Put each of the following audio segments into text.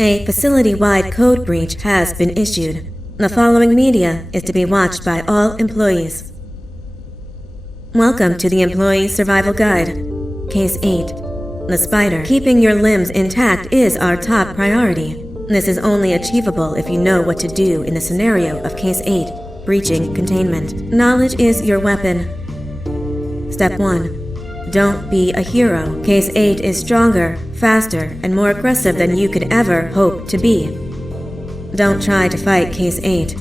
A facility-wide code breach has been issued. The following media is to be watched by all employees. Welcome to the Employee Survival Guide. Case 8. The Spider. Keeping your limbs intact is our top priority. This is only achievable if you know what to do in the scenario of Case 8, breaching containment. Knowledge is your weapon. Step 1. Don't be a hero. Case 8 is stronger, faster, and more aggressive than you could ever hope to be. Don't try to fight Case 8.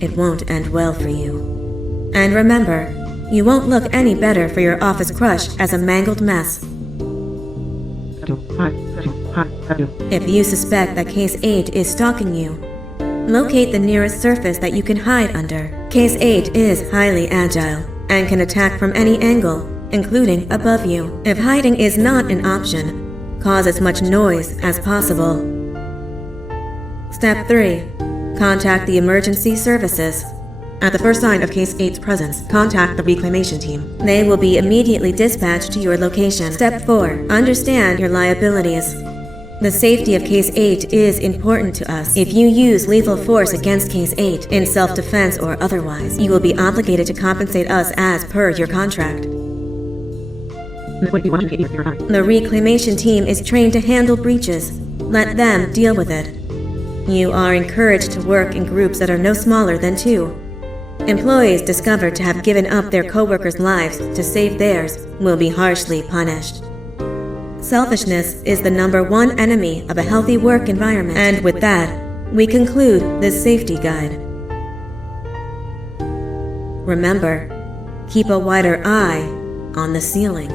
It won't end well for you. And remember, you won't look any better for your office crush as a mangled mess. If you suspect that Case 8 is stalking you, locate the nearest surface that you can hide under. Case 8 is highly agile and can attack from any angle, including above you. If hiding is not an option, cause as much noise as possible. Step 3. Contact the emergency services. At the first sign of Case 8's presence, contact the reclamation team. They will be immediately dispatched to your location. Step 4. Understand your liabilities. The safety of Case 8 is important to us. If you use lethal force against Case 8, in self-defense or otherwise, you will be obligated to compensate us as per your contract. The reclamation team is trained to handle breaches. Let them deal with it. You are encouraged to work in groups that are no smaller than 2. Employees discovered to have given up their co-workers' lives to save theirs will be harshly punished. Selfishness is the #1 enemy of a healthy work environment. And with that, we conclude this safety guide. Remember, keep a wider eye on the ceiling.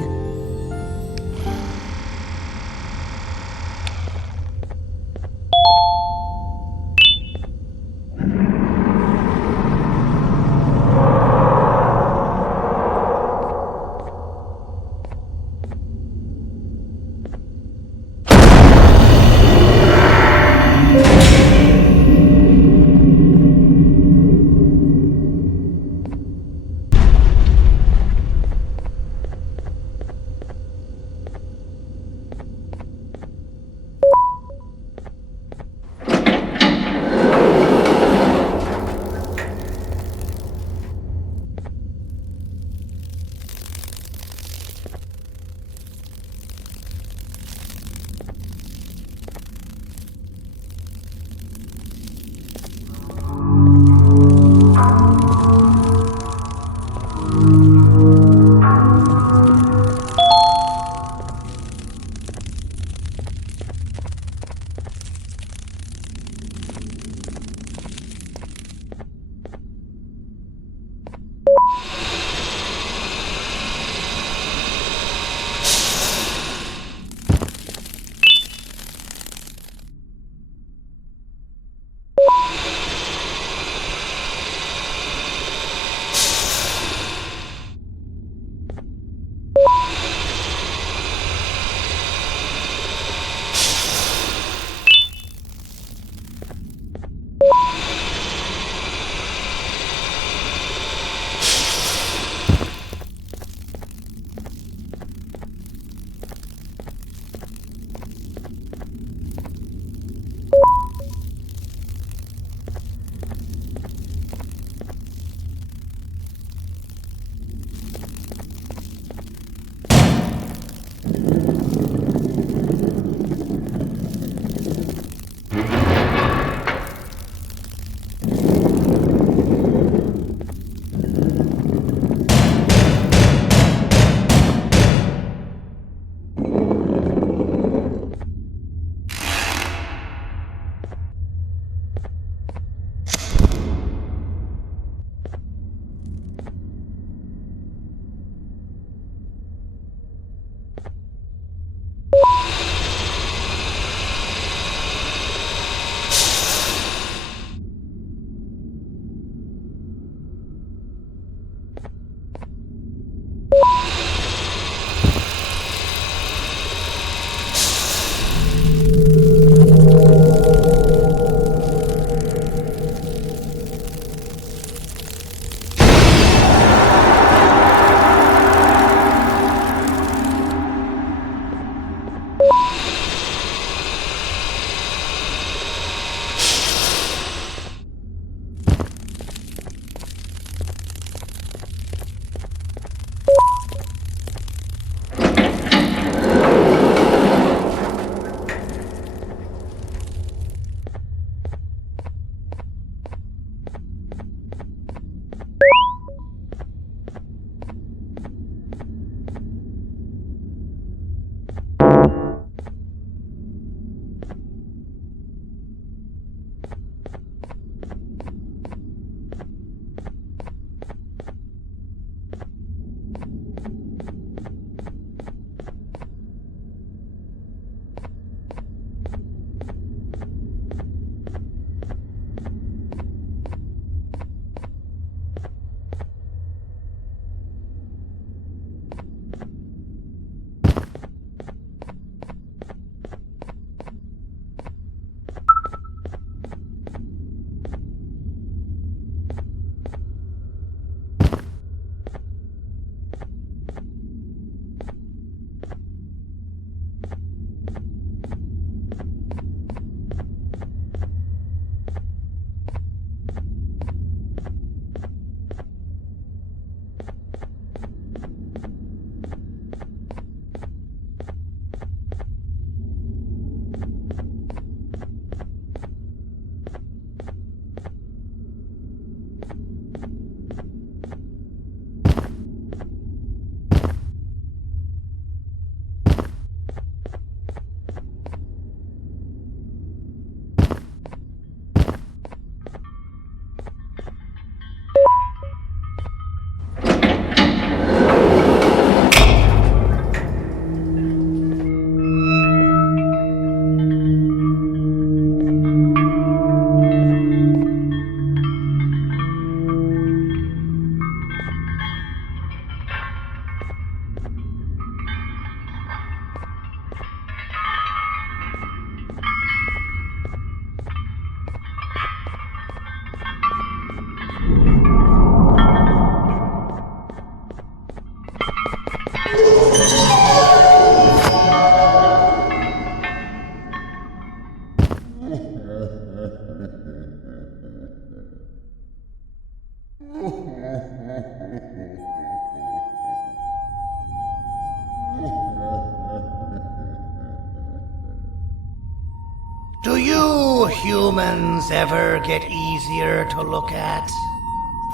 humans ever get easier to look at?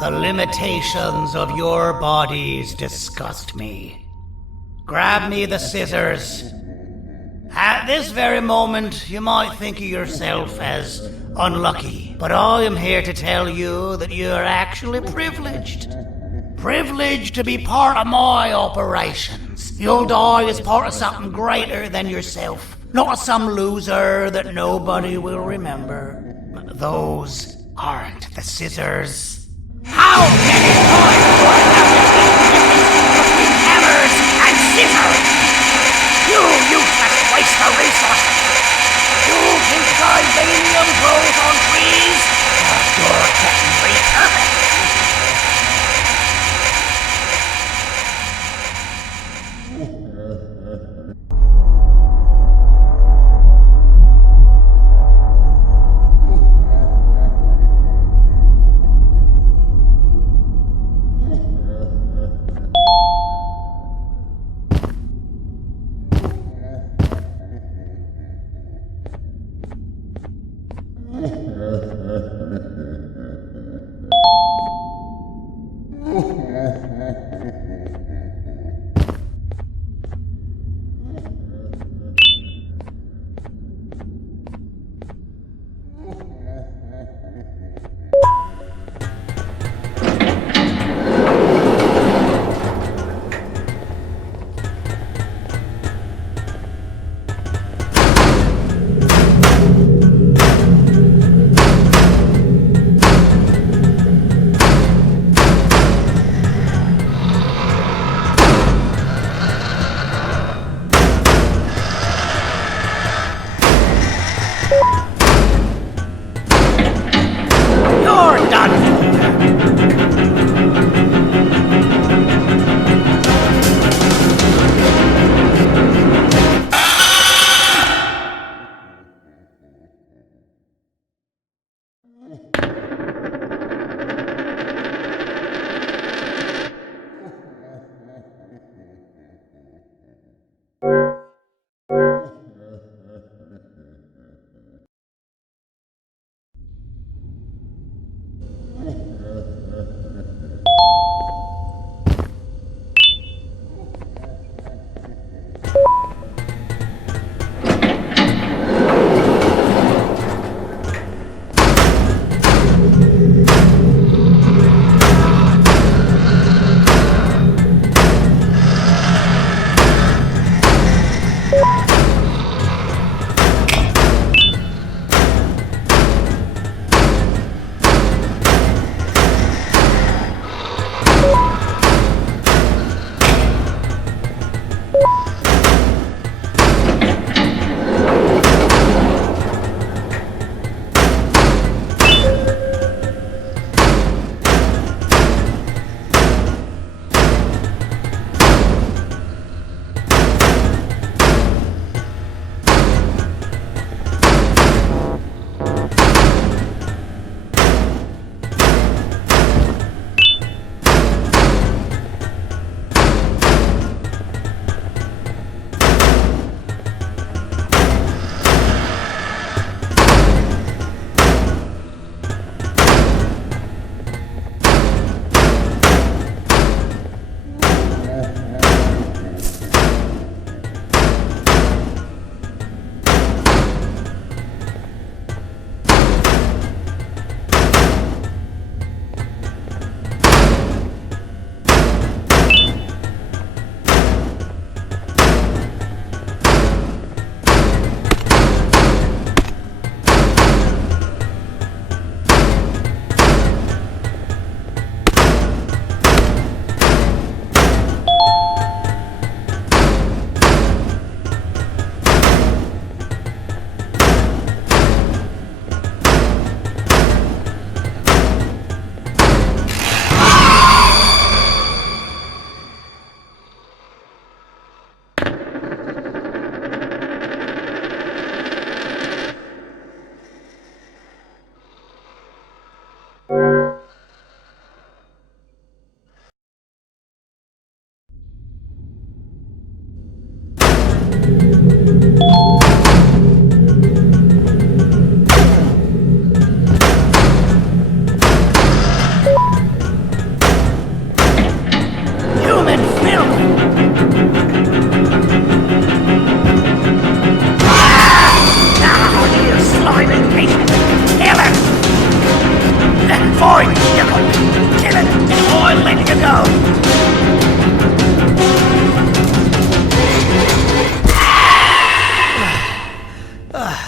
The limitations of your bodies disgust me. Grab me the scissors. At this very moment, you might think of yourself as unlucky, but I am here to tell you that you are actually privileged. Privileged to be part of my operations. You'll die as part of something greater than yourself, not as some loser that nobody will remember. Those aren't the scissors. How many times do I have to keep between hammers and scissors? You useless waste of resources! You think titanium grows on trees? You're getting repurposed.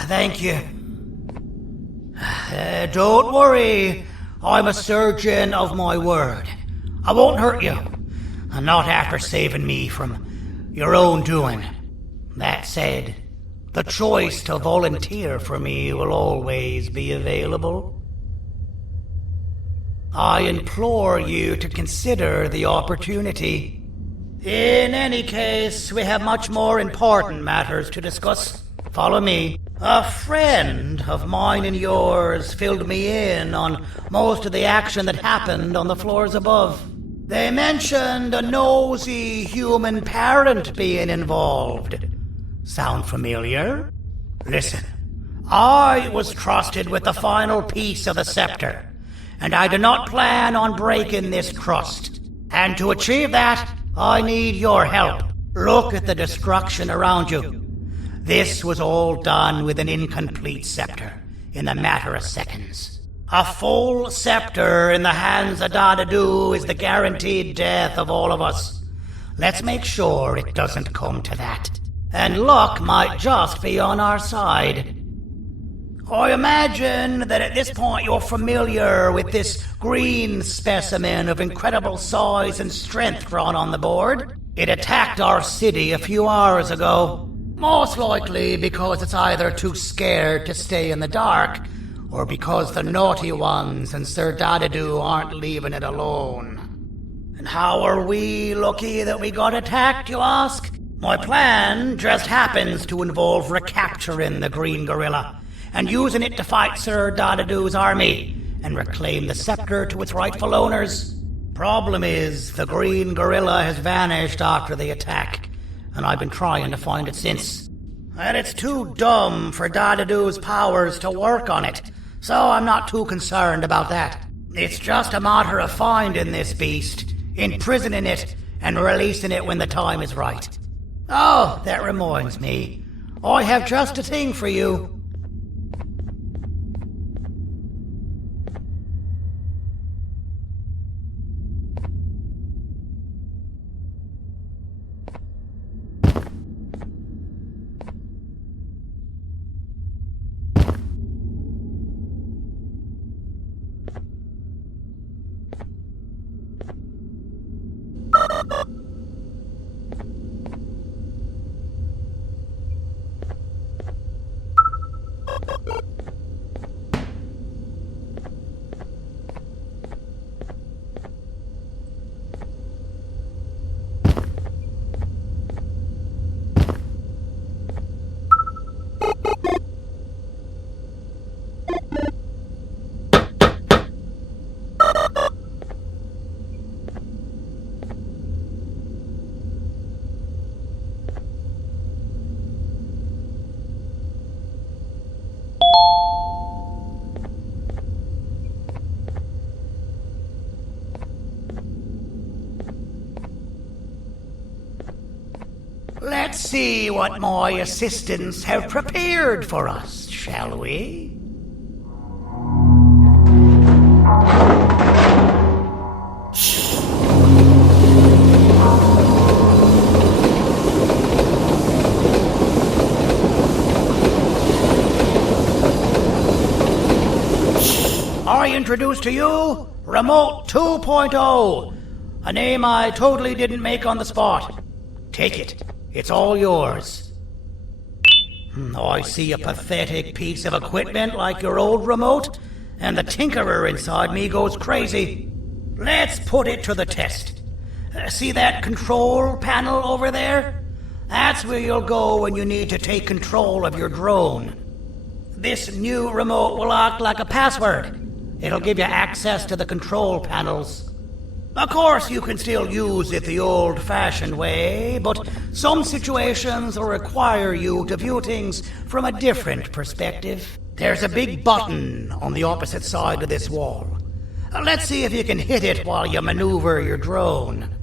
Thank you. Don't worry. I'm a surgeon of my word. I won't hurt you. Not after saving me from your own doing. That said, the choice to volunteer for me will always be available. I implore you to consider the opportunity. In any case, we have much more important matters to discuss. Follow me. A friend of mine and yours filled me in on most of the action that happened on the floors above. They mentioned a nosy human parent being involved. Sound familiar? Listen, I was trusted with the final piece of the scepter, and I do not plan on breaking this trust. And to achieve that, I need your help. Look at the destruction around you. This was all done with an incomplete scepter in a matter of seconds. A full scepter in the hands of Dadadu is the guaranteed death of all of us. Let's make sure it doesn't come to that. And luck might just be on our side. I imagine that at this point you're familiar with this green specimen of incredible size and strength drawn on the board. It attacked our city a few hours ago. Most likely because it's either too scared to stay in the dark, or because the naughty ones and Sir Dadadu aren't leaving it alone. And how are we lucky that we got attacked, you ask? My plan just happens to involve recapturing the green gorilla and using it to fight Sir Dadadu's army and reclaim the scepter to its rightful owners. Problem is, the green gorilla has vanished after the attack, and I've been trying to find it since. And it's too dumb for Dadadu's powers to work on it, so I'm not too concerned about that. It's just a matter of finding this beast, imprisoning it, and releasing it when the time is right. Oh, that reminds me. I have just a thing for you. Let's see what my assistants have prepared for us, shall we? I introduce to you Remote 2.0, a name I totally didn't make on the spot. Take it. It's all yours. I see a pathetic piece of equipment like your old remote, and the tinkerer inside me goes crazy. Let's put it to the test. See that control panel over there? That's where you'll go when you need to take control of your drone. This new remote will act like a password. It'll give you access to the control panels. Of course, you can still use it the old-fashioned way, but some situations will require you to view things from a different perspective. There's a big button on the opposite side of this wall. Let's see if you can hit it while you maneuver your drone.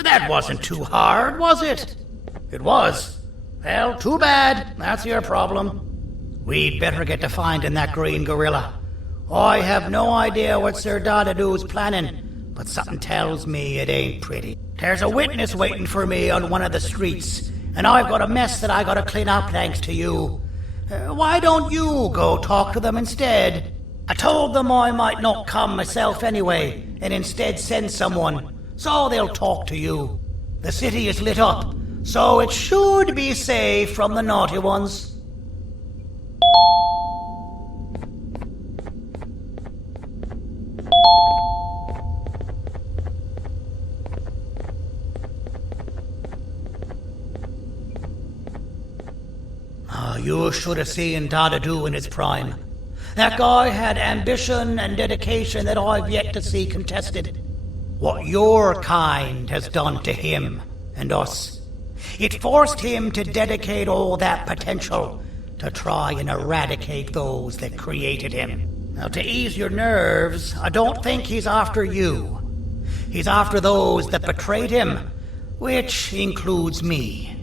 Well, that wasn't too hard, was it? It was. Well, too bad. That's your problem. We'd better get to finding that green gorilla. I have no idea what Sir Dadadoo's planning, but something tells me it ain't pretty. There's a witness waiting for me on one of the streets, and I've got a mess that I gotta clean up thanks to you. Why don't you go talk to them instead? I told them I might not come myself anyway, and instead send someone, so they'll talk to you. The city is lit up, so it should be safe from the naughty ones. You should have seen Dadadoo in his prime. That guy had ambition and dedication that I've yet to see contested. What your kind has done to him and us. It forced him to dedicate all that potential to try and eradicate those that created him. Now, to ease your nerves, I don't think he's after you. He's after those that betrayed him, which includes me.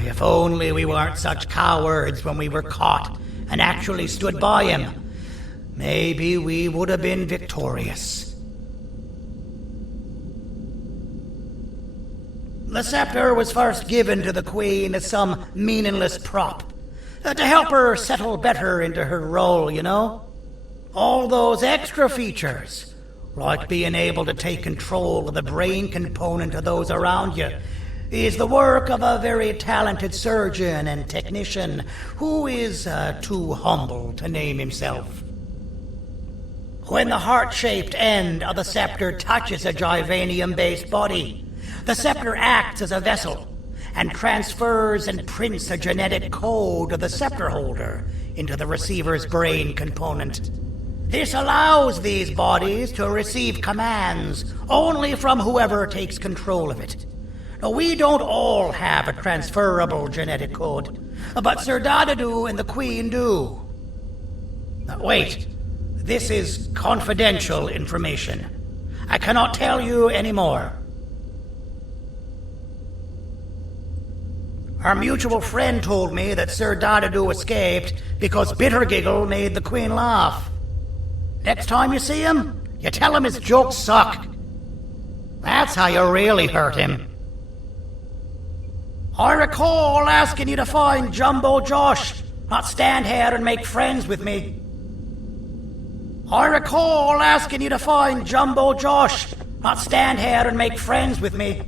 If only we weren't such cowards when we were caught and actually stood by him, maybe we would have been victorious. The scepter was first given to the Queen as some meaningless prop, to help her settle better into her role, you know? All those extra features, like being able to take control of the brain component of those around you, is the work of a very talented surgeon and technician who is too humble to name himself. When the heart-shaped end of the scepter touches a Givanium-based body, the scepter acts as a vessel and transfers and prints a genetic code of the scepter holder into the receiver's brain component. This allows these bodies to receive commands only from whoever takes control of it. Now, we don't all have a transferable genetic code, but Sir Dadadoo and the Queen do. Now, wait, this is confidential information. I cannot tell you any more. Our mutual friend told me that Sir Dadadoo escaped because Bittergiggle made the Queen laugh. Next time you see him, you tell him his jokes suck. That's how you really hurt him. I recall asking you to find Jumbo Josh, not stand here and make friends with me. I recall asking you to find Jumbo Josh, not stand here and make friends with me.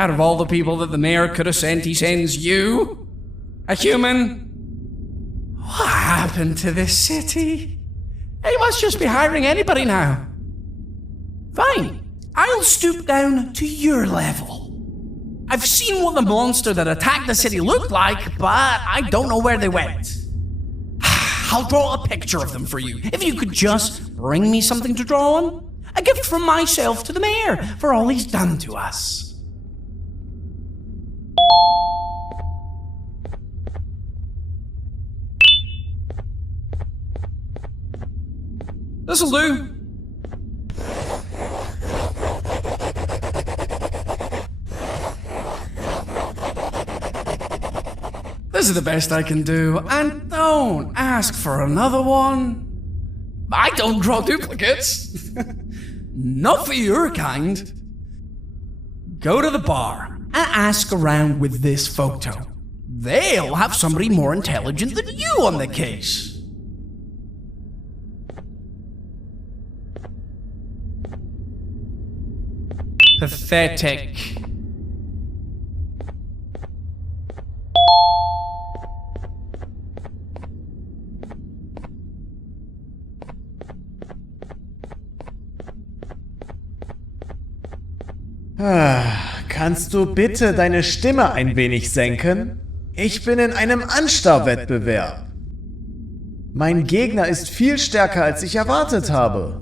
Out of all the people that the mayor could have sent, he sends you? A human? What happened to this city? He must just be hiring anybody now. Fine, I'll stoop down to your level. I've seen what the monster that attacked the city looked like, but I don't know where they went. I'll draw a picture of them for you, if you could just bring me something to draw on. A gift from myself to the mayor for all he's done to us. This'll do. This is the best I can do, and don't ask for another one. I don't draw duplicates. Not for your kind. Go to the bar and ask around with this photo. They'll have somebody more intelligent than you on the case. Pathetic. Kannst du bitte deine Stimme ein wenig senken? Ich bin in einem Anstarrwettbewerb. Mein Gegner ist viel stärker, als ich erwartet habe.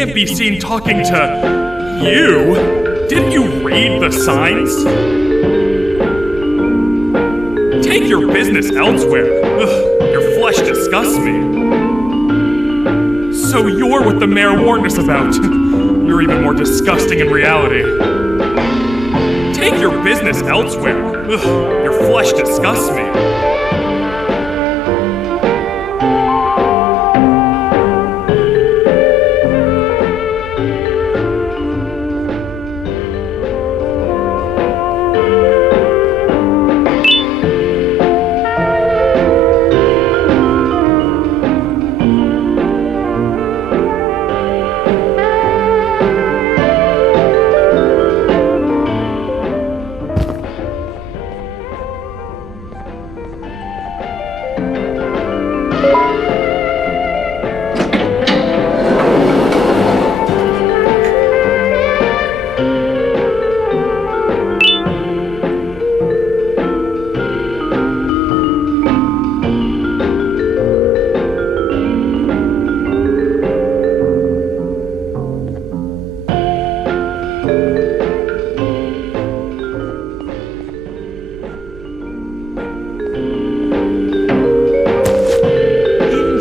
can't be seen talking to you. Didn't you read the signs? Take your business elsewhere. Ugh, your flesh disgusts me. So you're what the mayor warned us about. You're even more disgusting in reality. Take your business elsewhere. Ugh, your flesh disgusts me.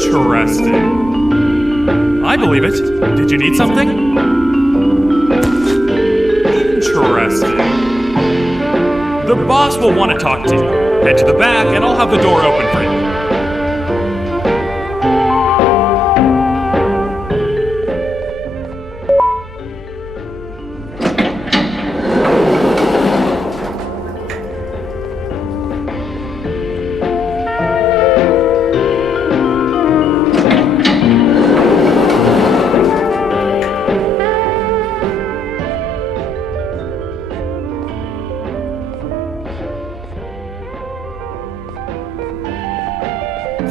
Interesting. I believe it. Did you need something? Interesting. The boss will want to talk to you. Head to the back and I'll have the door open for you.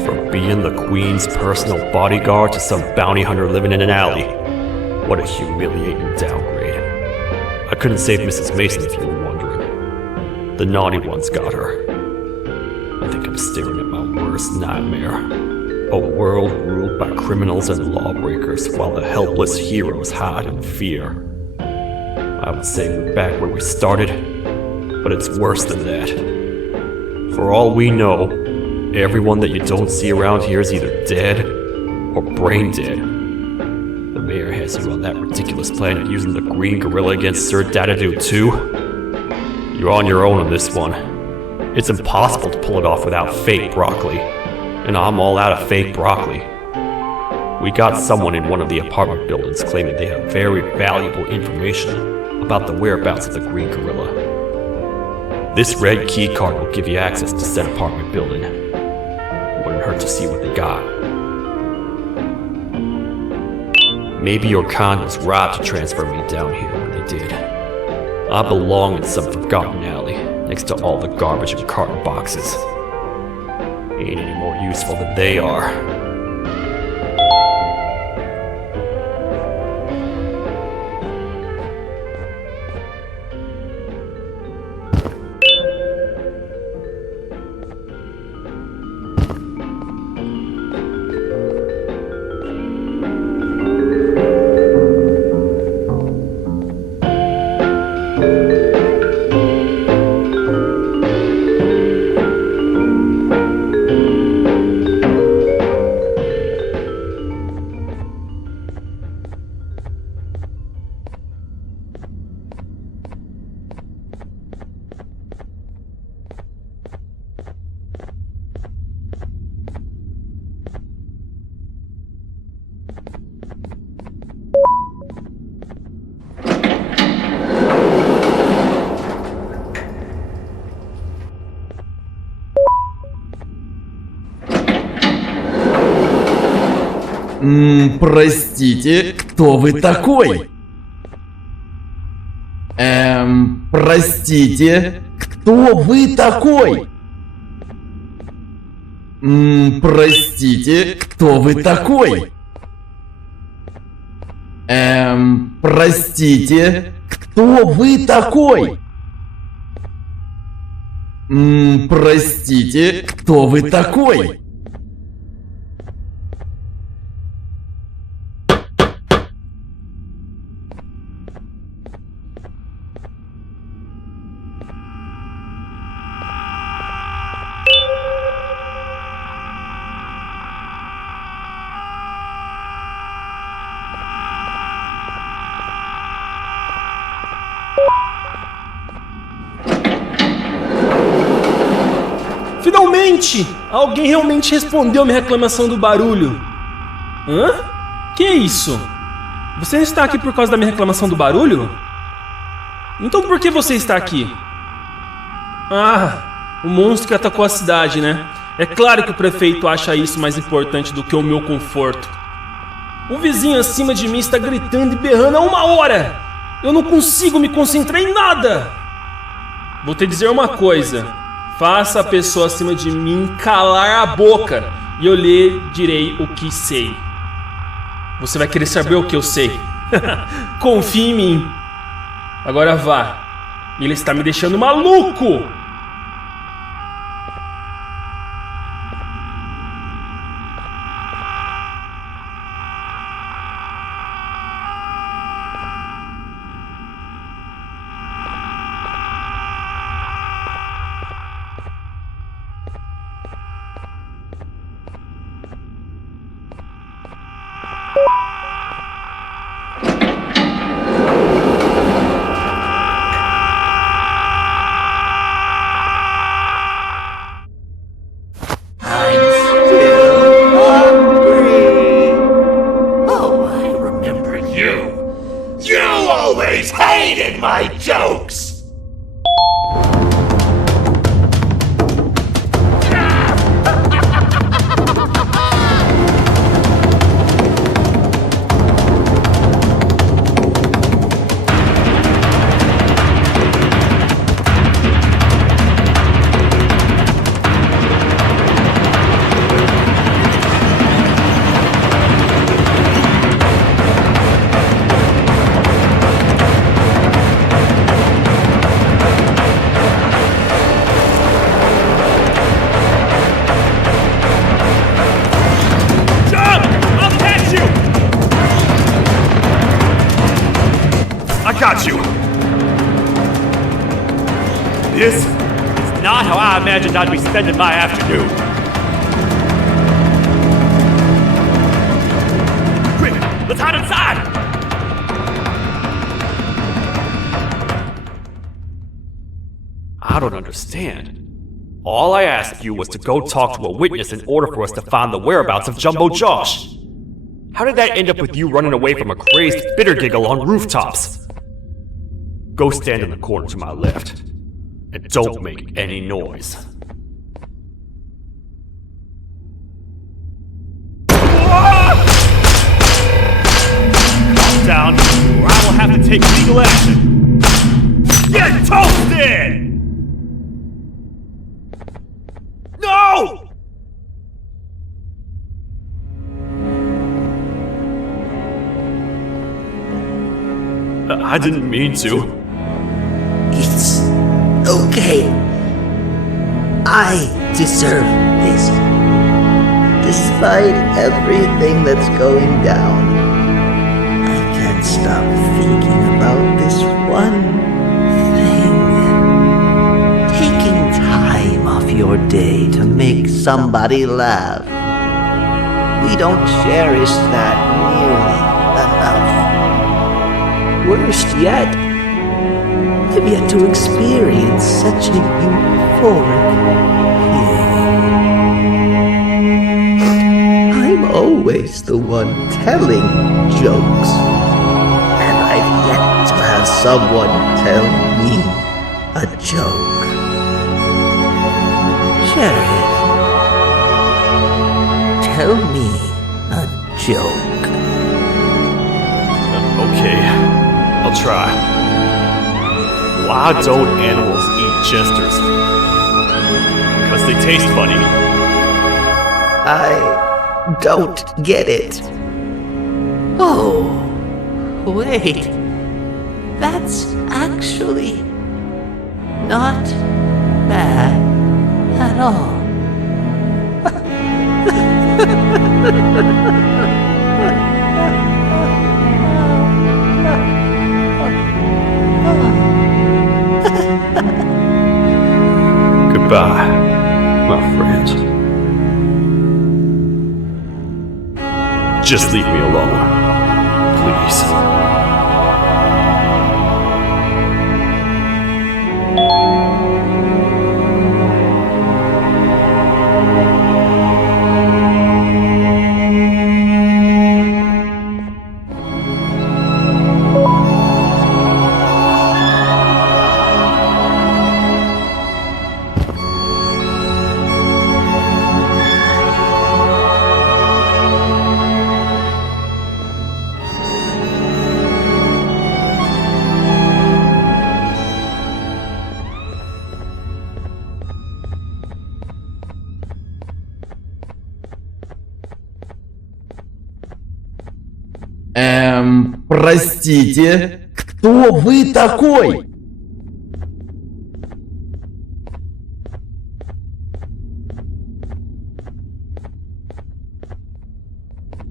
From being the Queen's personal bodyguard to some bounty hunter living in an alley. What a humiliating downgrade. I couldn't save Mrs. Mason if you were wondering. The naughty ones got her. I think I'm staring at my worst nightmare. A world ruled by criminals and lawbreakers while the helpless heroes hide in fear. I would say we're back where we started, but it's worse than that. For all we know, everyone that you don't see around here is either dead or brain dead. The mayor has you on that ridiculous planet using the green gorilla against Sir Dadadoo too. You're on your own on this one. It's impossible to pull it off without fake broccoli. And I'm all out of fake broccoli. We got someone in one of the apartment buildings claiming they have very valuable information about the whereabouts of the green gorilla. This red key card will give you access to said apartment building. Wouldn't hurt to see what they got. Maybe your con was robbed to transfer me down here when they did. I belong in some forgotten alley, next to all the garbage and carton boxes. Ain't any more useful than they are. Простите, кто вы такой? Простите, кто вы такой? Простите, кто вы такой? Простите, кто вы такой? Простите, кто вы такой? Alguém realmente respondeu minha reclamação do barulho. Hã? Que é isso? Você não está aqui por causa da minha reclamação do barulho? Então por que você está aqui? Ah, o monstro que atacou a cidade, né? É claro que o prefeito acha isso mais importante do que o meu conforto. O vizinho acima de mim está gritando e berrando há 1 hora. Eu não consigo me concentrar em nada. Vou te dizer uma coisa. Faça a pessoa acima de mim calar a boca e eu lhe direi o que sei. Você vai querer saber o que eu sei. Confie em mim. Agora vá. Ele está me deixando maluco. My jokes! Got you! This is not how I imagined I'd be spending my afternoon. Quick, let's hide inside! I don't understand. All I asked you was to go talk to a witness in order for us to find the whereabouts of Jumbo Josh. How did that end up with you running away from a crazed bitter giggle on rooftops? Go stand in the corner to my left, and don't make any noise. Calm down, or I will have to take legal action. Get toasted! No! I didn't mean to. It's okay. I deserve this. Despite everything that's going down, I can't stop thinking about this one thing. Taking time off your day to make somebody laugh. We don't cherish that nearly enough. Worst yet, I've yet to experience such a euphoric feeling. I'm always the one telling jokes, and I've yet to have someone tell me a joke. Sheriff, tell me a joke. Okay, I'll try. Why don't animals eat jesters? Because they taste funny. I don't get it. Oh, wait. That's actually not bad at all. Goodbye, my friend. Just leave me alone, please. Простите, кто вы такой?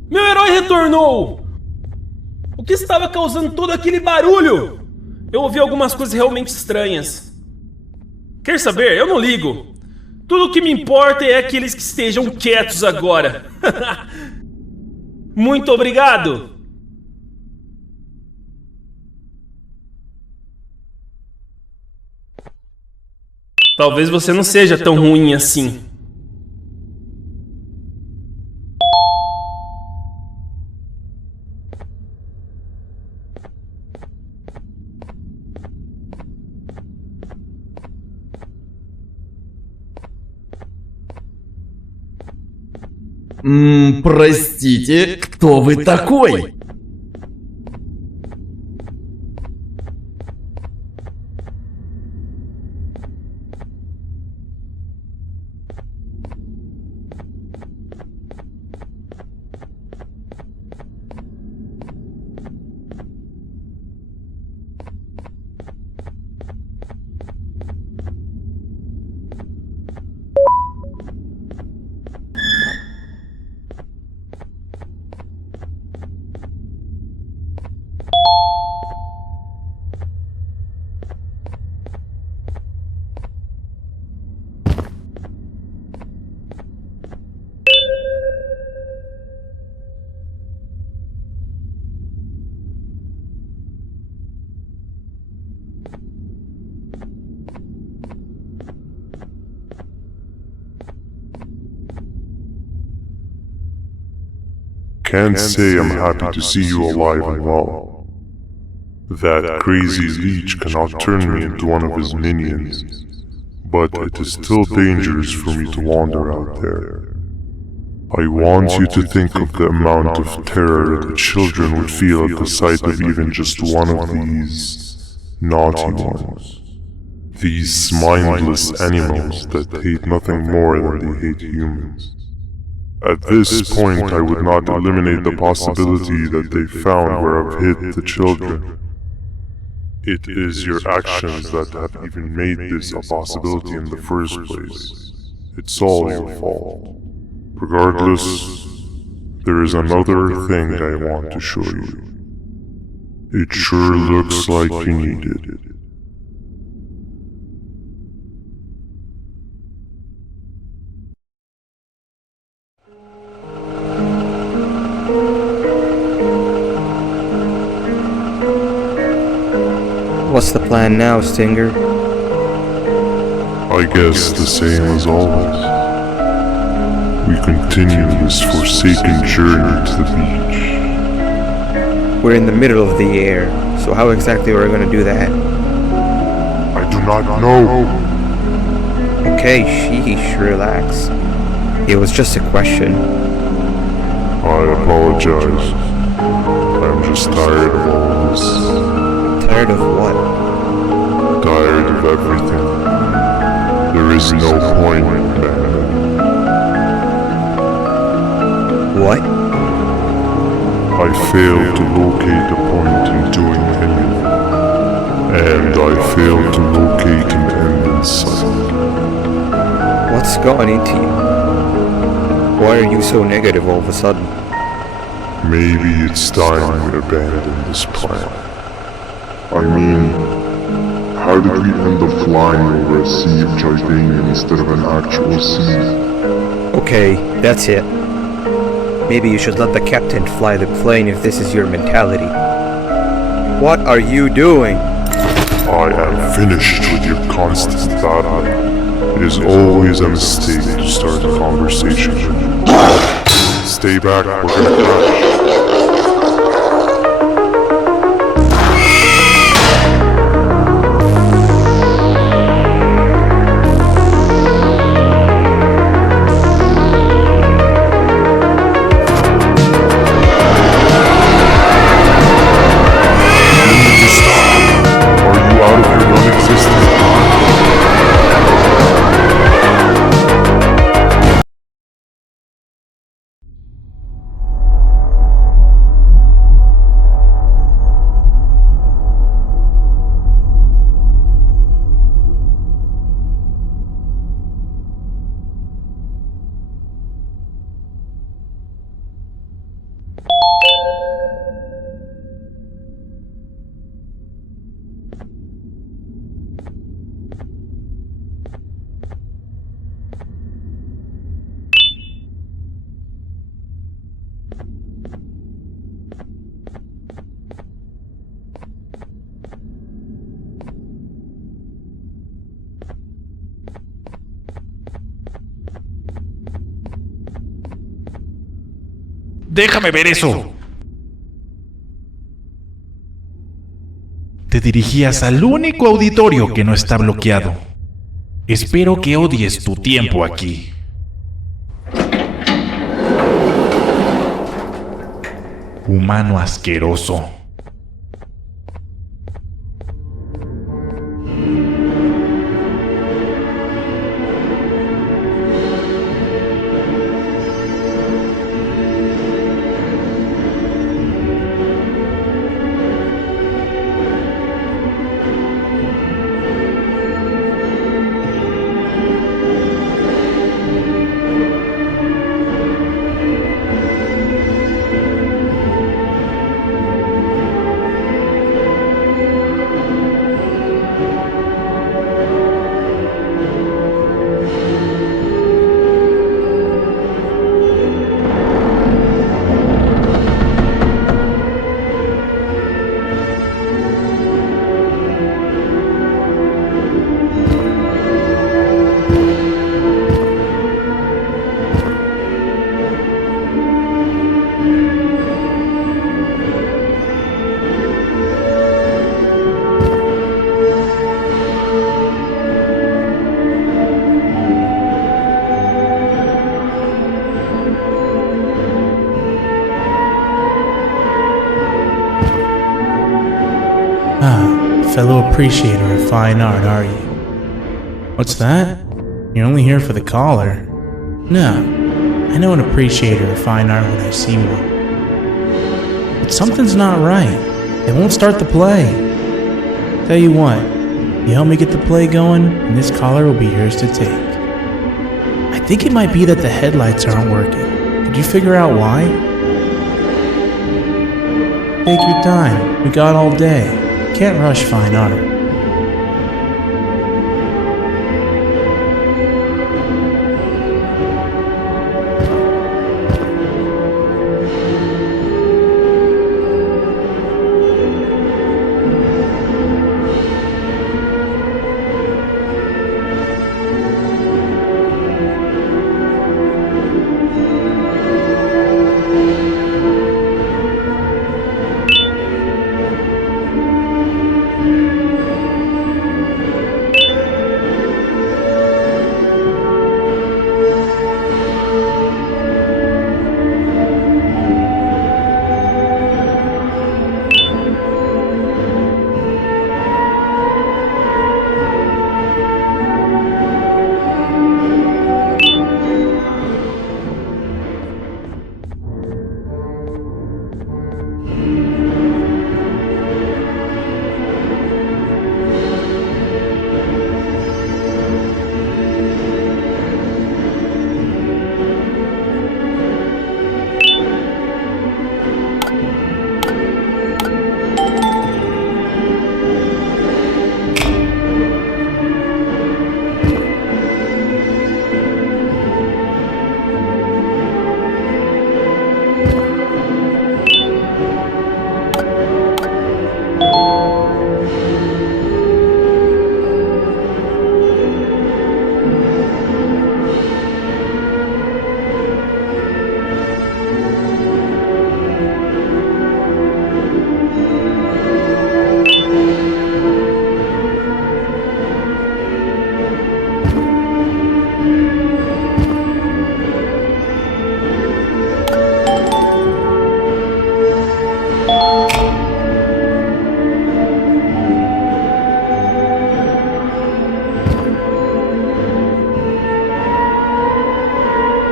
Meu herói retornou! O que estava causando todo aquele barulho? Eu ouvi algumas coisas realmente estranhas. Quer saber? Eu não ligo. Tudo o que me importa é aqueles que estejam quietos agora. Muito obrigado! Talvez você não seja tão ruim assim. Простите, кто вы такой? Can't say I'm happy to see you alive and well. That crazy leech cannot turn me into one of his minions, but it is still dangerous for me to wander out there. I want you to think of the amount of terror that children would feel at the sight of even just one of these naughty ones. These mindless animals that hate nothing more than they hate humans. At this point, I would not eliminate the possibility that they found where I've hid the children. It is your actions that have even made this a possibility in the first place. It's all your fault. Regardless, there is another thing I want to show you. It sure looks like you need it. What's the plan now, Stinger? I guess the same as always. We continue this forsaken journey to the beach. We're in the middle of the air, so how exactly are we going to do that? I do not know. Okay, sheesh, relax. It was just a question. I apologize. I'm just tired of all this. Tired of what? Tired of everything. There is no point, man. What? I failed to locate a point in doing anything. And I failed to locate an end in sight. What's gone into you? Why are you so negative all of a sudden? Maybe it's time we abandon this plan. I mean, how did we end up flying over a sea of Jordanian instead of an actual sea? Okay, that's it. Maybe you should let the captain fly the plane if this is your mentality. What are you doing? I am finished with your constant battling. It is always a mistake to start a conversation. Stay back, we're gonna crash. ¡Déjame ver eso! Te dirigías al único auditorio que no está bloqueado. Espero que odies tu tiempo aquí. Humano asqueroso. Fellow appreciator of fine art, are you? What's that? You're only here for the collar. No, I know an appreciator of fine art when I see one. But something's not right. They won't start the play. Tell you what, you help me get the play going, and this collar will be yours to take. I think it might be that the headlights aren't working. Could you figure out why? Take your time. We got all day. Can't rush fine art.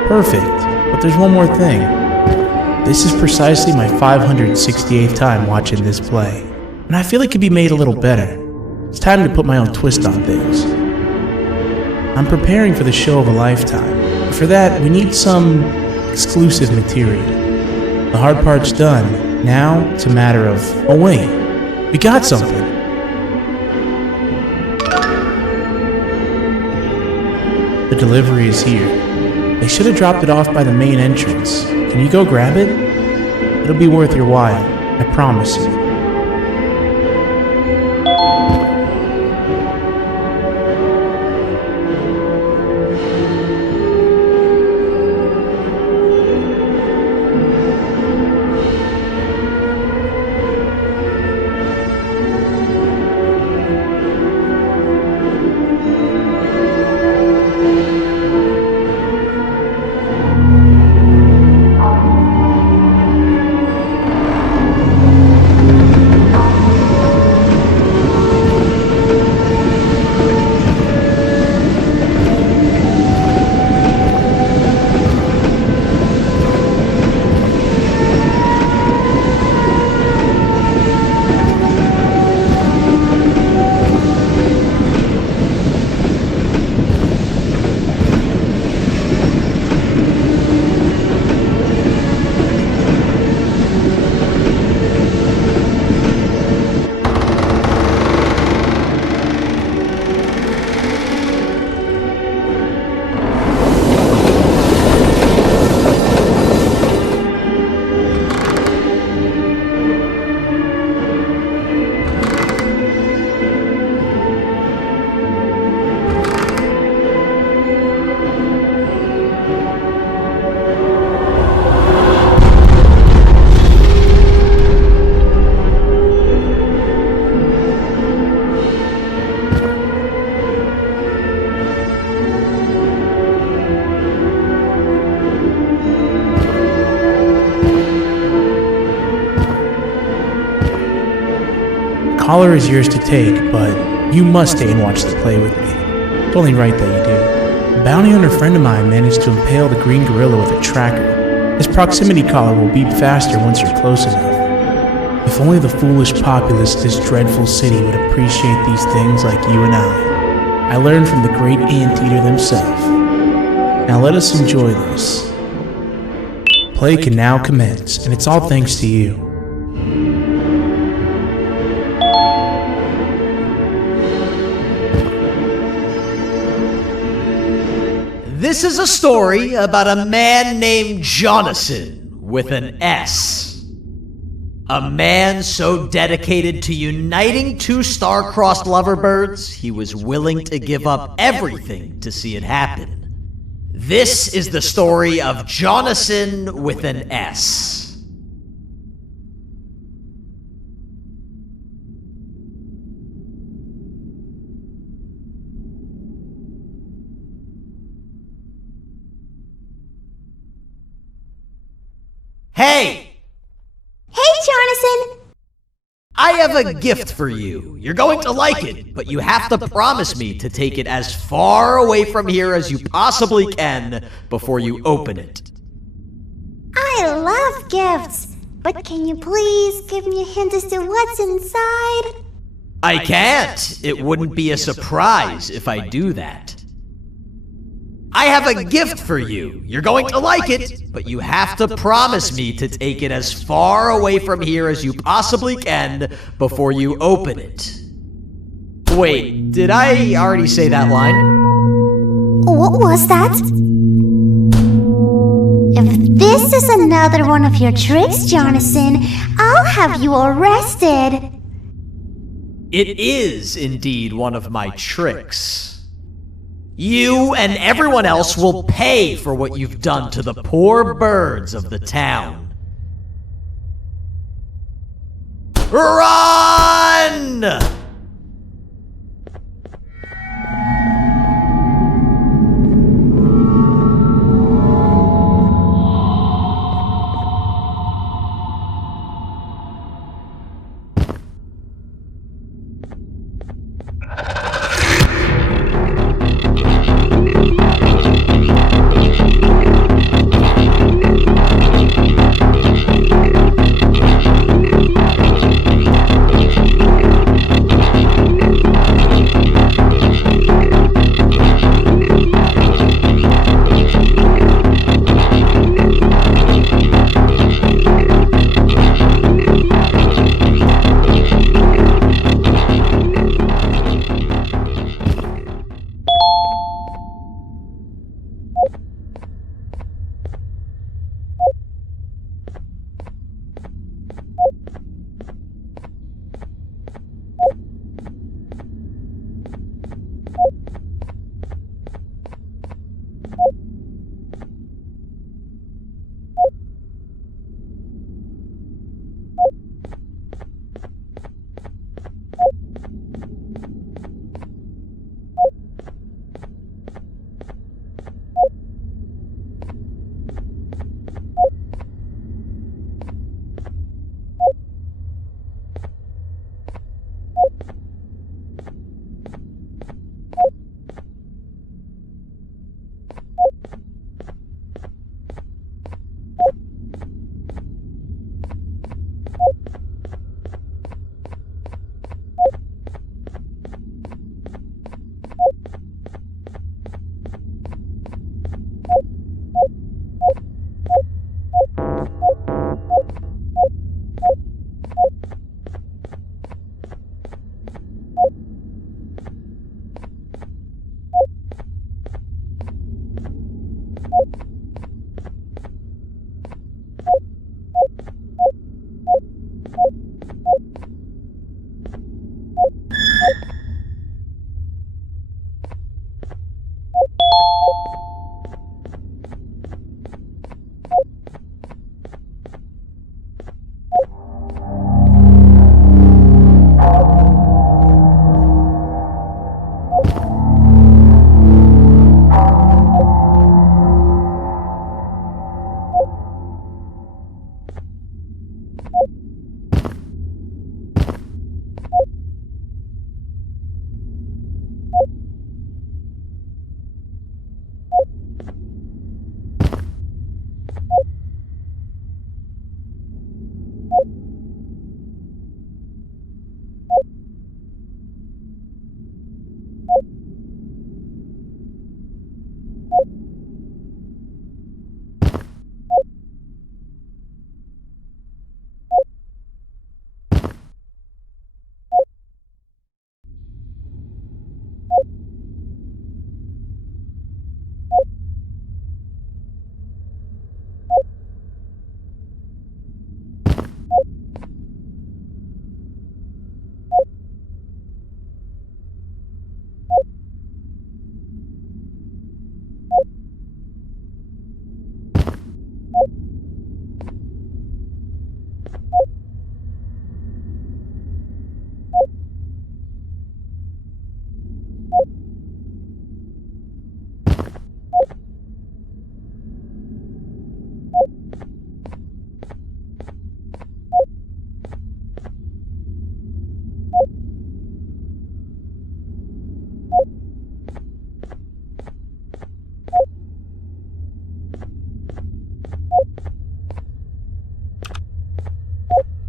Perfect, but there's one more thing. This is precisely my 568th time watching this play, and I feel it could be made a little better. It's time to put my own twist on things. I'm preparing for the show of a lifetime. For that, we need some exclusive material. The hard part's done. Now, it's a matter of, oh wait, we got something. The delivery is here. They should have dropped it off by the main entrance. Can you go grab it? It'll be worth your while, I promise you. collar is yours to take, but you must stay and watch the play with me. It's only right that you do. A bounty hunter friend of mine managed to impale the green gorilla with a tracker. His proximity collar will beep faster once you're close enough. If only the foolish populace of this dreadful city would appreciate these things like you and I learned from the great anteater himself. Now let us enjoy this. Play can now commence, and it's all thanks to you. This is a story about a man named Jonathan with an S. A man so dedicated to uniting two star-crossed loverbirds, he was willing to give up everything to see it happen. This is the story of Jonathan with an S. Hey! Hey, Jonathan! I have a gift for you. You're going to like it, but you have to promise me to take it as far away from here as you possibly can before you open it. I love gifts, but can you please give me a hint as to what's inside? I can't. It wouldn't be a surprise if I do that. I have a gift for you. You're going to like it, but you have to promise me to take it as far away from here as you possibly can before you open it. Wait, did I already say that line? What was that? If this is another one of your tricks, Jonathan, I'll have you arrested. It is indeed one of my tricks. You and everyone else will pay for what you've done to the poor birds of the town. Run!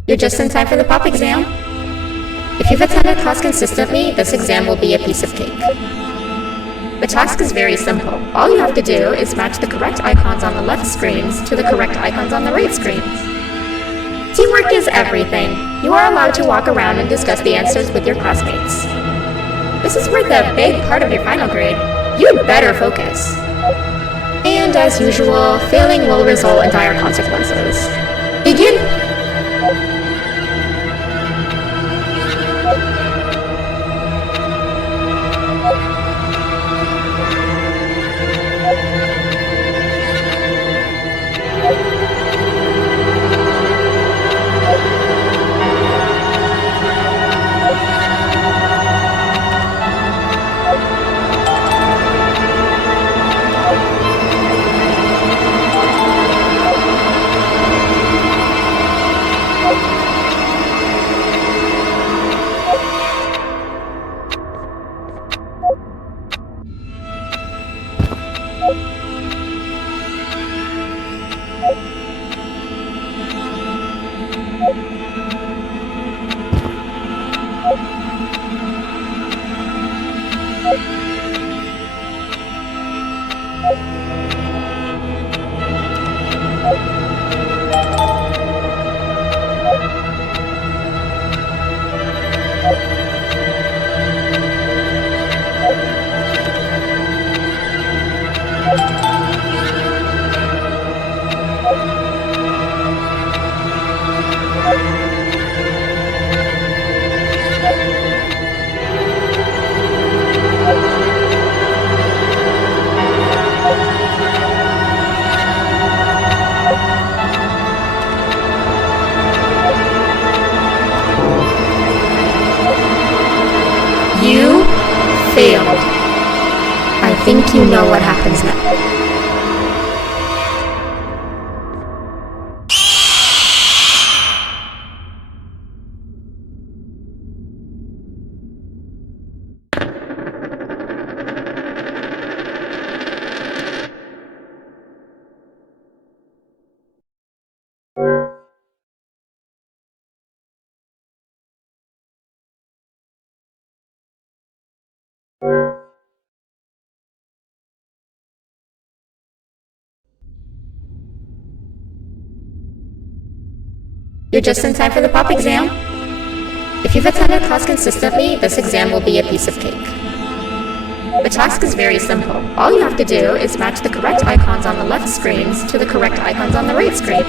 You're just in time for the pop exam. If you've attended class consistently, this exam will be a piece of cake. The task is very simple. All you have to do is match the correct icons on the left screens to the correct icons on the right screens. Teamwork is everything. You are allowed to walk around and discuss the answers with your classmates. This is where the big part of your final grade. You'd better focus. And as usual, failing will result in dire consequences. Begin! You failed. I think you know what happens next. You're just in time for the pop exam. If you've attended class consistently, this exam will be a piece of cake. The task is very simple. All you have to do is match the correct icons on the left screens to the correct icons on the right screens.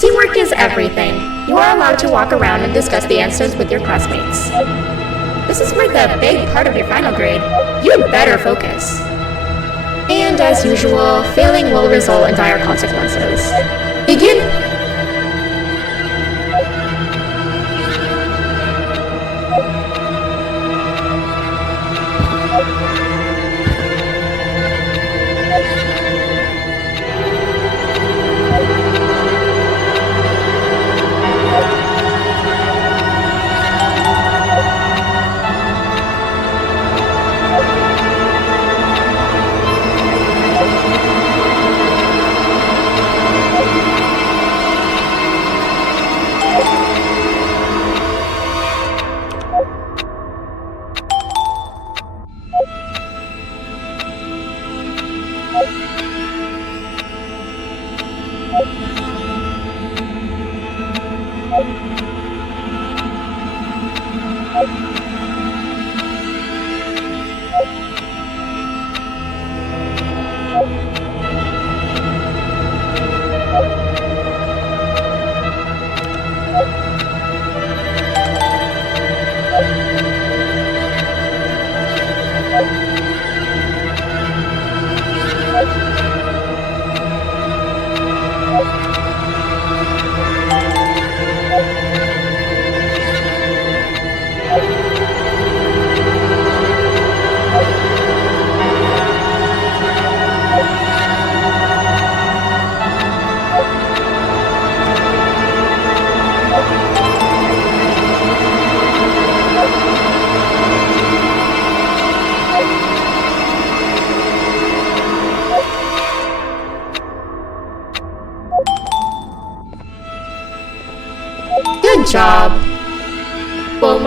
Teamwork is everything. You are allowed to walk around and discuss the answers with your classmates. This is where the big part of your final grade. You'd better focus. And as usual, failing will result in dire consequences. Begin!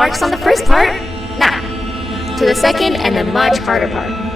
marks on the first part. Now, to the second and the much harder part.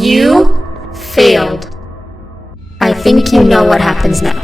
You failed. I think you know what happens now.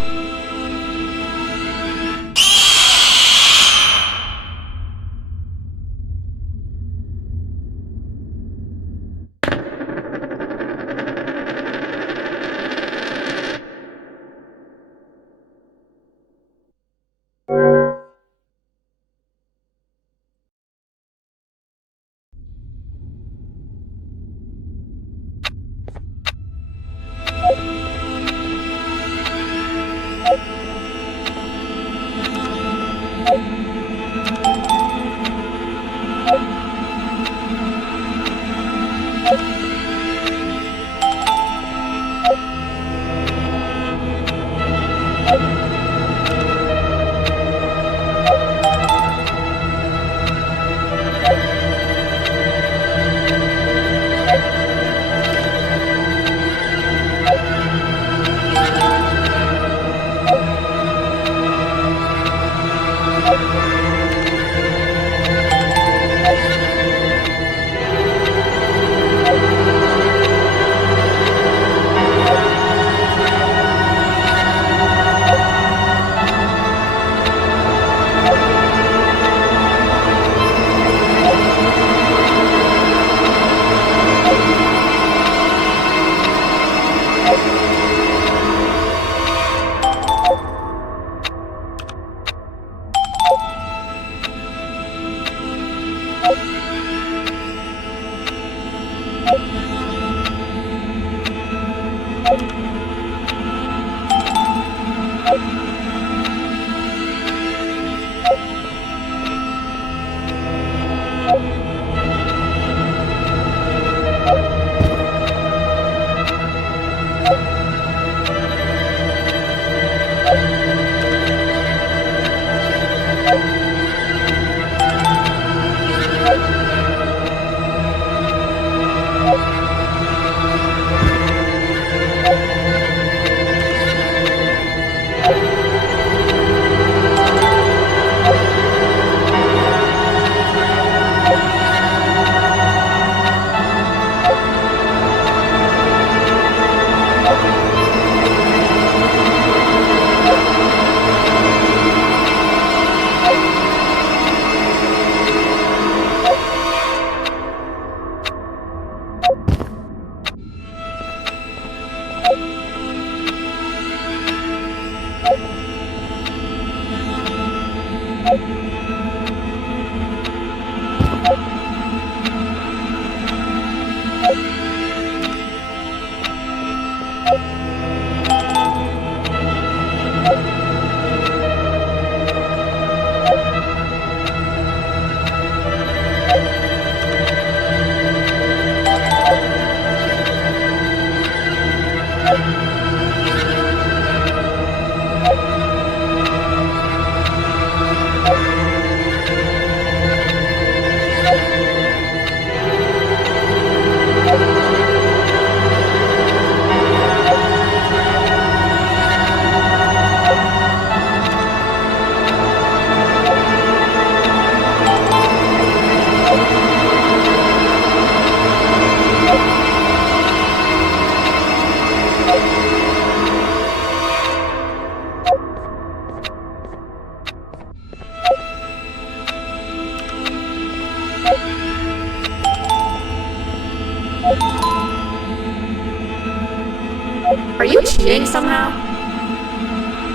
Are you cheating somehow?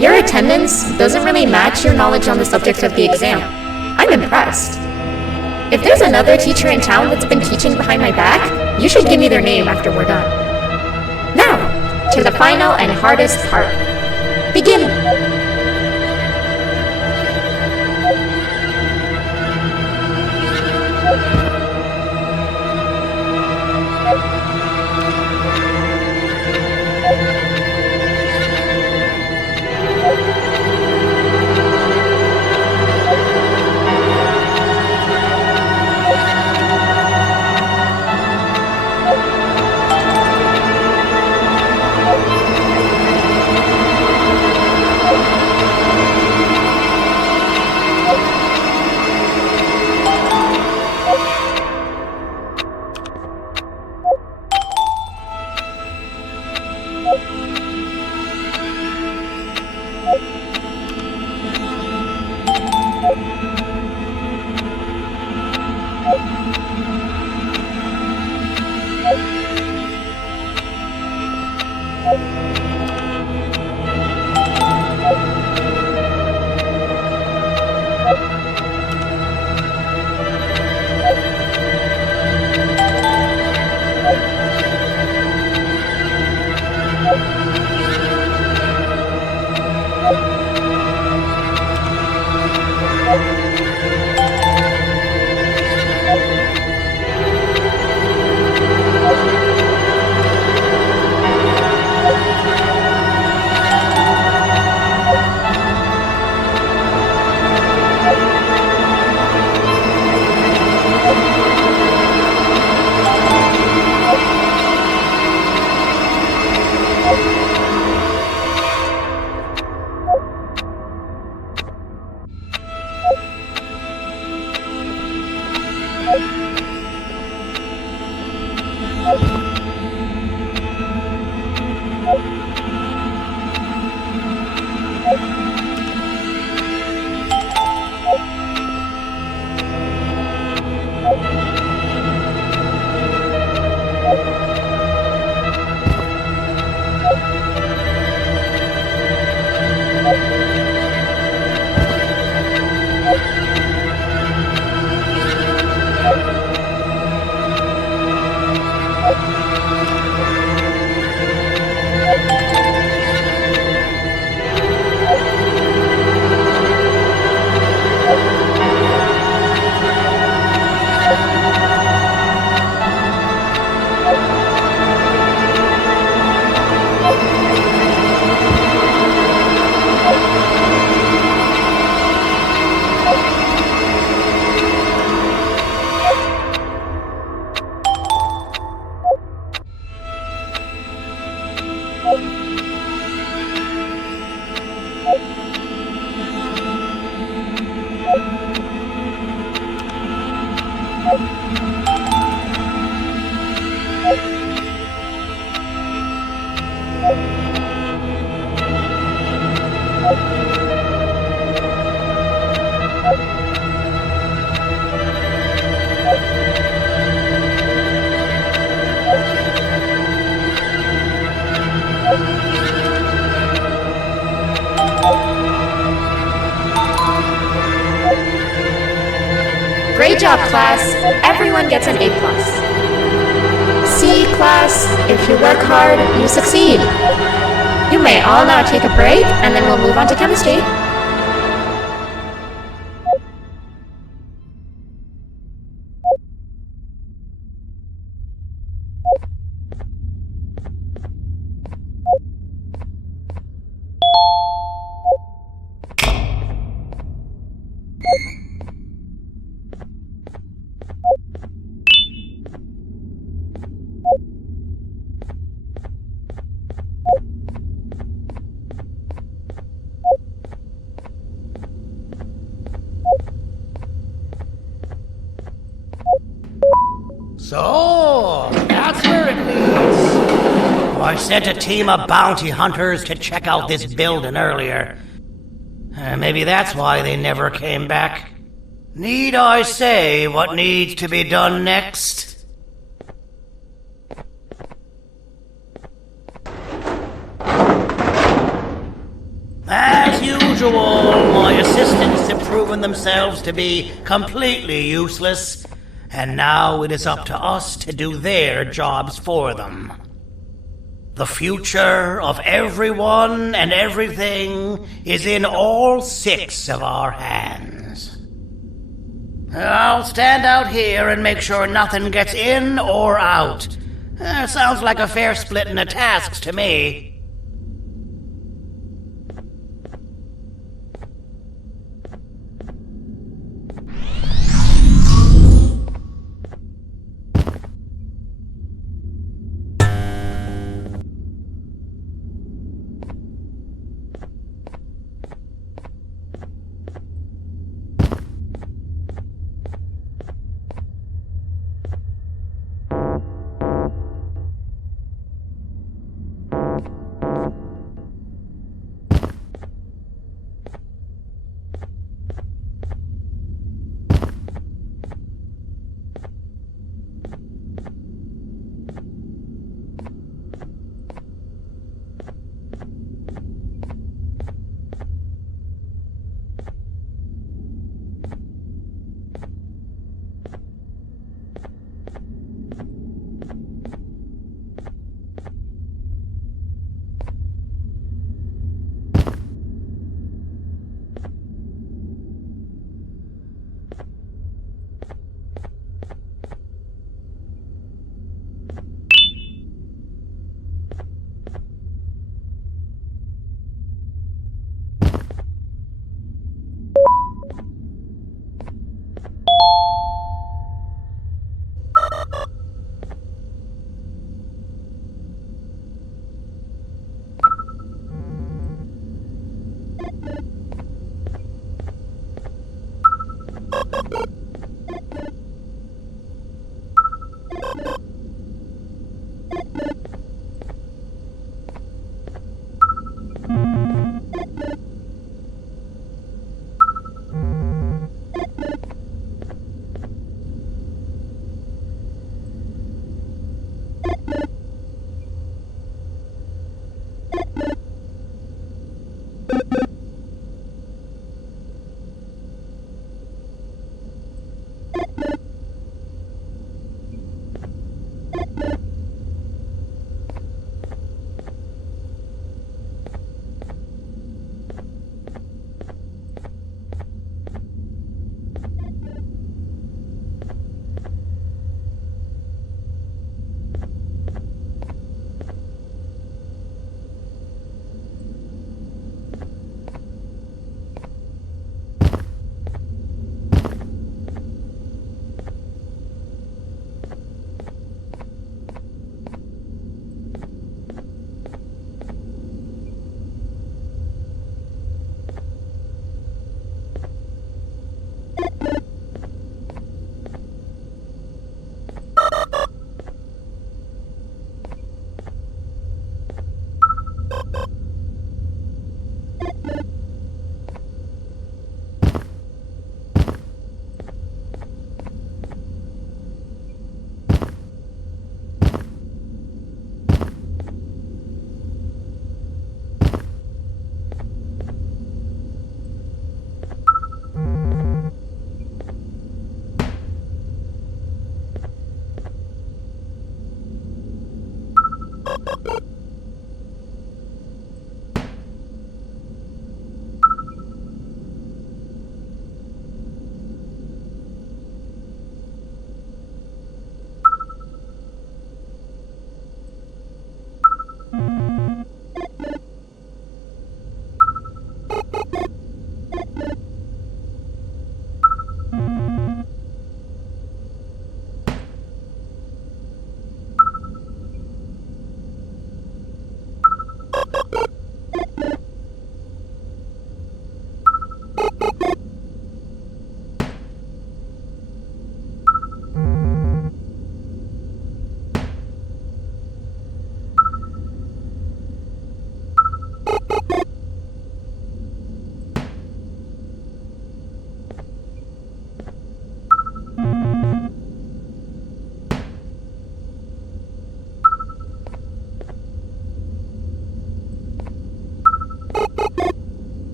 Your attendance doesn't really match your knowledge on the subject of the exam. I'm impressed. If there's another teacher in town that's been teaching behind my back, you should give me their name after we're done. Now, to the final and hardest part. Begin! Great job, class. Everyone gets an A+. See, class, if you work hard, you succeed. You may all now take a break, and then we'll move on to chemistry. So, that's where it leads. I sent a team of bounty hunters to check out this building earlier. Maybe that's why they never came back. Need I say what needs to be done next? As usual, my assistants have proven themselves to be completely useless. And now it is up to us to do their jobs for them. The future of everyone and everything is in all 6 of our hands. I'll stand out here and make sure nothing gets in or out. Sounds like a fair splitting of tasks to me.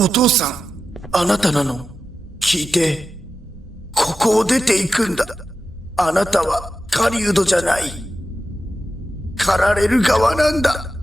お父さん、あなたなの？聞いて。ここを出ていくんだ。あなたは狩人じゃない。狩られる側なんだ。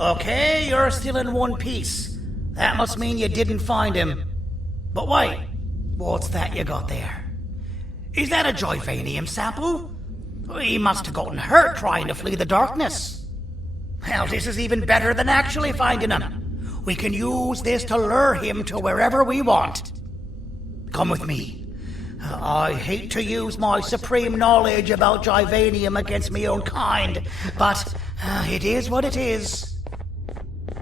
Okay, you're still in one piece. That must mean you didn't find him. But wait, what's that you got there? Is that a Joyvanium sample? He must have gotten hurt trying to flee the darkness. Well, this is even better than actually finding him. We can use this to lure him to wherever we want. Come with me. I hate to use my supreme knowledge about Joyvanium against my own kind, but it is what it is.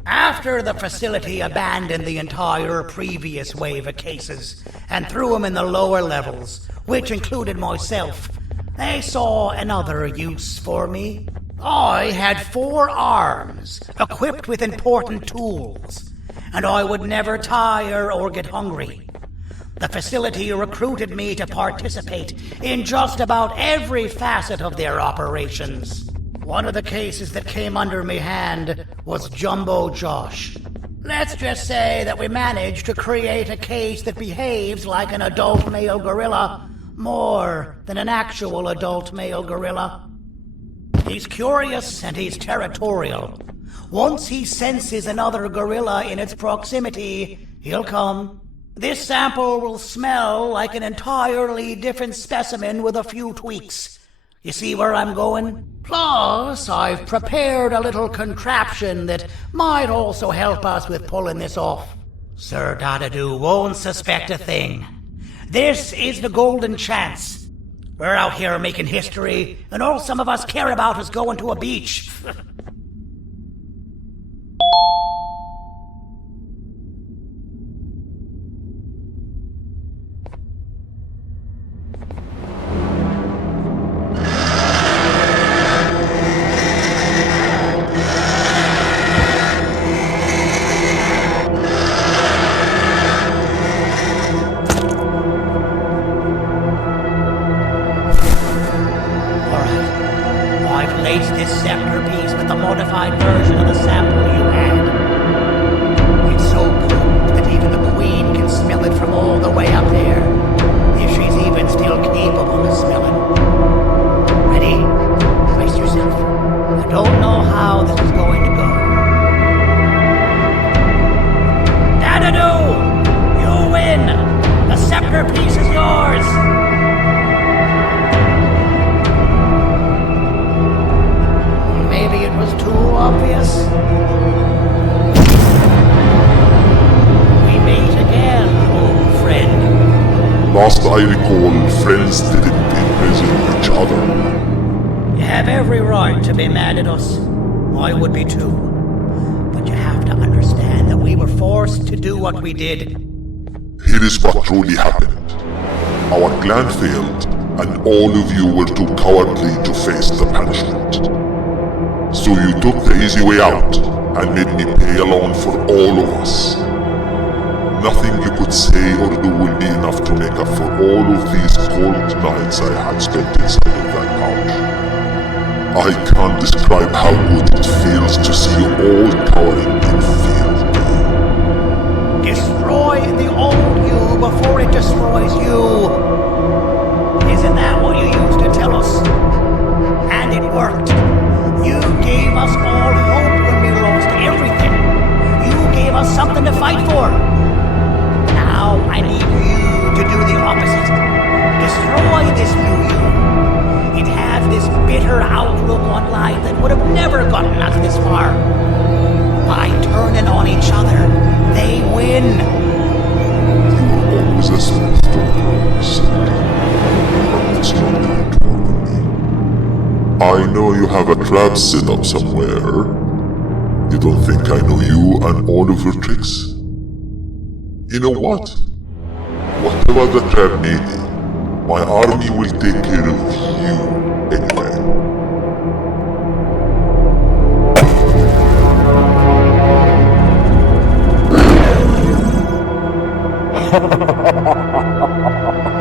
After the facility abandoned the entire previous wave of cases and threw them in the lower levels, which included myself, they saw another use for me. I had 4 arms, equipped with important tools, and I would never tire or get hungry. The facility recruited me to participate in just about every facet of their operations. One of the cases that came under me hand was Jumbo Josh. Let's just say that we managed to create a case that behaves like an adult male gorilla, more than an actual adult male gorilla. He's curious and he's territorial. Once he senses another gorilla in its proximity, he'll come. This sample will smell like an entirely different specimen with a few tweaks. You see where I'm going? Plus, I've prepared a little contraption that might also help us with pulling this off. Sir Dadadoo won't suspect a thing. This is the golden chance. We're out here making history, and all some of us care about is going to a beach. Last I recall, friends didn't imprison each other. You have every right to be mad at us. I would be too. But you have to understand that we were forced to do what we did. Here is what truly happened. Our clan failed, and all of you were too cowardly to face the punishment. So you took the easy way out, and made me pay alone for all of us. Nothing you could say or do will be enough to make up for all of these cold nights I had spent inside of that couch. I can't describe how good it feels to see you all cowering in fear of me. Destroy the old you before it destroys you. Isn't that what you used to tell us? And it worked. You gave us all hope when we lost everything. You gave us something to fight for. Now I need you to do the opposite. Destroy this new you. It has this bitter outlook on life that would have never gotten us this far. By turning on each other, they win. You were always a smooth talker, Cindy. But let's not do it over me. I know you have a trap set up somewhere. You don't think I know you and all of your tricks? You know what? Whatever the trap may be, my army will take care of you anyway.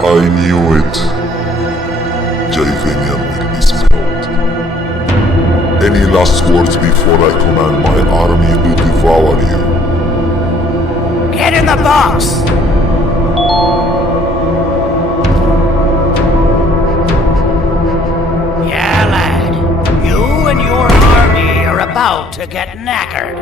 I knew it. Joyvanium will be spelled. Any last words before I command my army to devour you? Get in the box! Yeah, lad. You and your army are about about to get knackered.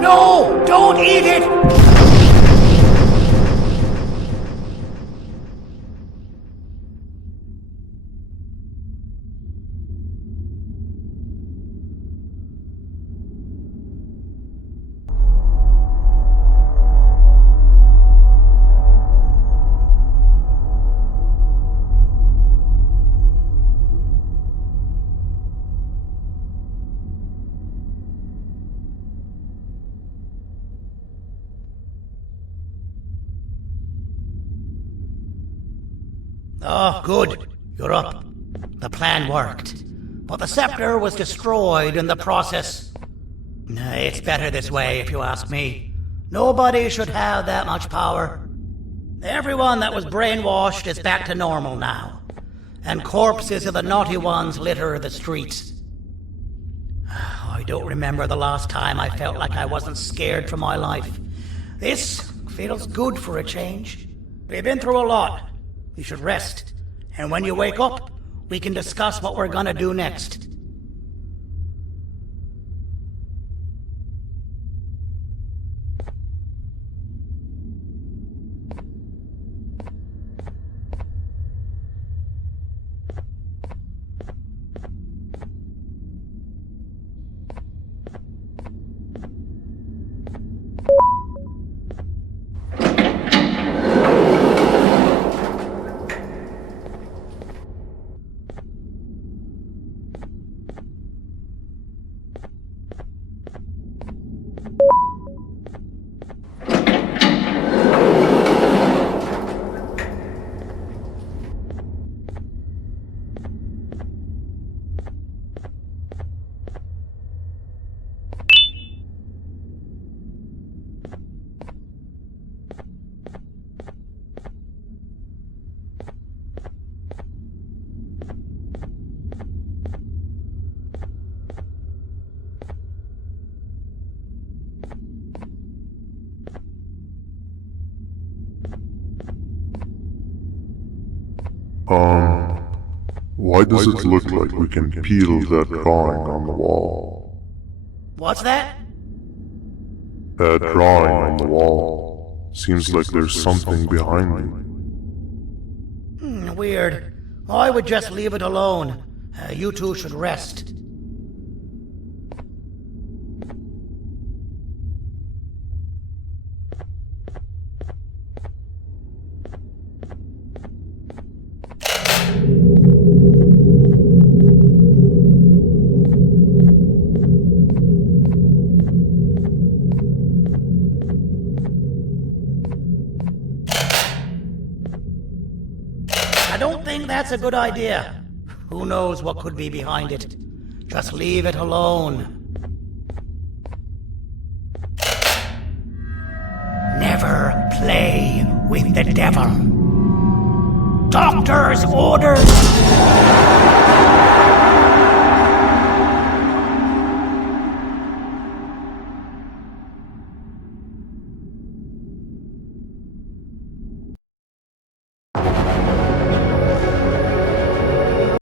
No! Don't eat it! Oh, good. You're up. The plan worked. But the scepter was destroyed in the process. It's better this way, if you ask me. Nobody should have that much power. Everyone that was brainwashed is back to normal now. And corpses of the naughty ones litter the streets. I don't remember the last time I felt like I wasn't scared for my life. This feels good for a change. We've been through a lot. You should rest. And when you wake up, we can discuss what we're gonna do next. Why does it look like we can peel that drawing on the wall? What's that? That drawing on the wall. Seems like there's something behind it. Weird. I would just leave it alone. You two should rest. That's a good idea. Who knows what could be behind it? Just leave it alone. Never play with the devil. Doctor's orders!